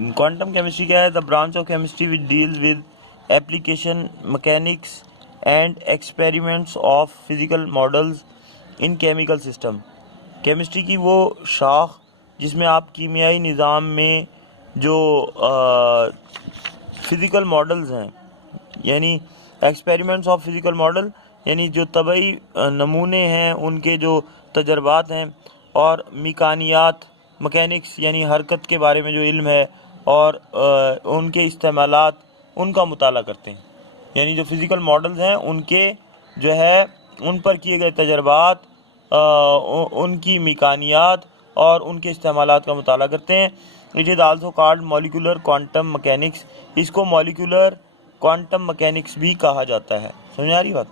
Quantum chemistry क्या है? The branch of chemistry which deals with application mechanics and experiments of physical models in chemical system. Chemistry की वो शाख जिसमें आप कीमियाई निज़ाम में जो फ़िज़िकल मॉडल्स हैं, यानी एक्सपेरिमेंट्स ऑफ फिज़िकल मॉडल, यानी जो तबई नमूने हैं उनके जो तजर्बात हैं, और मिकानियात मैकेनिक्स यानी हरकत के बारे में जो इल्म है, और उनके इस्तेमालात उनका मुताला करते हैं। यानी जो फ़िज़िकल मॉडल्स हैं उनके जो है उन पर किए गए तजर्बात, उनकी मिकानियात और उनके इस्तेमालात का मुताला करते हैं। It is also called molecular quantum mechanics. इसको मॉलिक्यूलर क्वांटम मैकेनिक्स भी कहा जाता है। समझ आ रही बात?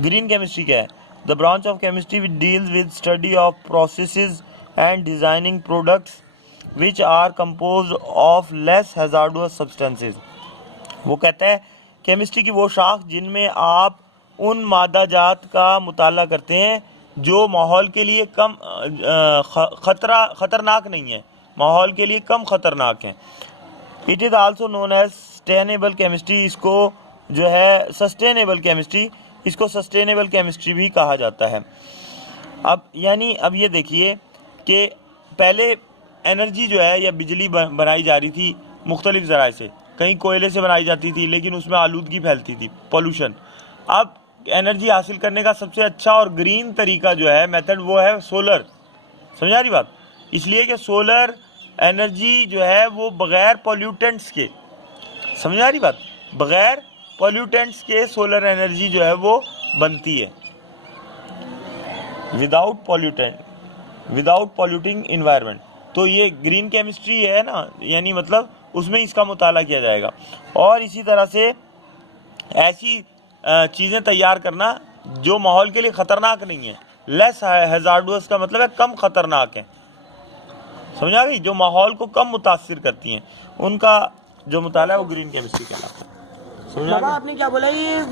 ग्रीन केमिस्ट्री क्या है? The branch of chemistry which deals with study of processes and designing products which are composed of less hazardous substances. वो कहता है केमिस्ट्री की वो शाख जिनमें आप उन मादा जात का मुताला करते हैं जो माहौल के लिए कम ख़तरनाक नहीं है, माहौल के लिए कम ख़तरनाक हैं। It is also known as sustainable chemistry. इसको जो है सस्टेनेबल केमिस्ट्री, इसको सस्टेनेबल केमिस्ट्री भी कहा जाता है। अब यानी अब ये देखिए कि पहले एनर्जी जो है या बिजली बनाई जा रही थी मुख्तलिफ ज़राए से, कहीं कोयले से बनाई जाती थी लेकिन उसमें आलूदगी फैलती थी, पोल्यूशन। अब एनर्जी हासिल करने का सबसे अच्छा और ग्रीन तरीका जो है, मेथड, वो है सोलर। समझ आ रही बात? इसलिए कि सोलर एनर्जी जो है वो बग़ैर पॉल्यूटेंट्स के, समझ आ रही बात, बग़ैर पॉल्यूटेंट्स के सोलर एनर्जी जो है वो बनती है, विदाउट पॉल्यूटिंग इन्वायरमेंट। तो ये ग्रीन केमिस्ट्री है ना, यानी मतलब उसमें इसका मुताला किया जाएगा। और इसी तरह से ऐसी चीज़ें तैयार करना जो माहौल के लिए ख़तरनाक नहीं है। लेस हैज़ार्डस का मतलब है कम ख़तरनाक है। समझ आ गई? जो माहौल को कम मुतासिर करती हैं, उनका जो मुताला है वो ग्रीन केमिस्ट्री कहलाता है। समझ आ गया? आपने क्या बोला ये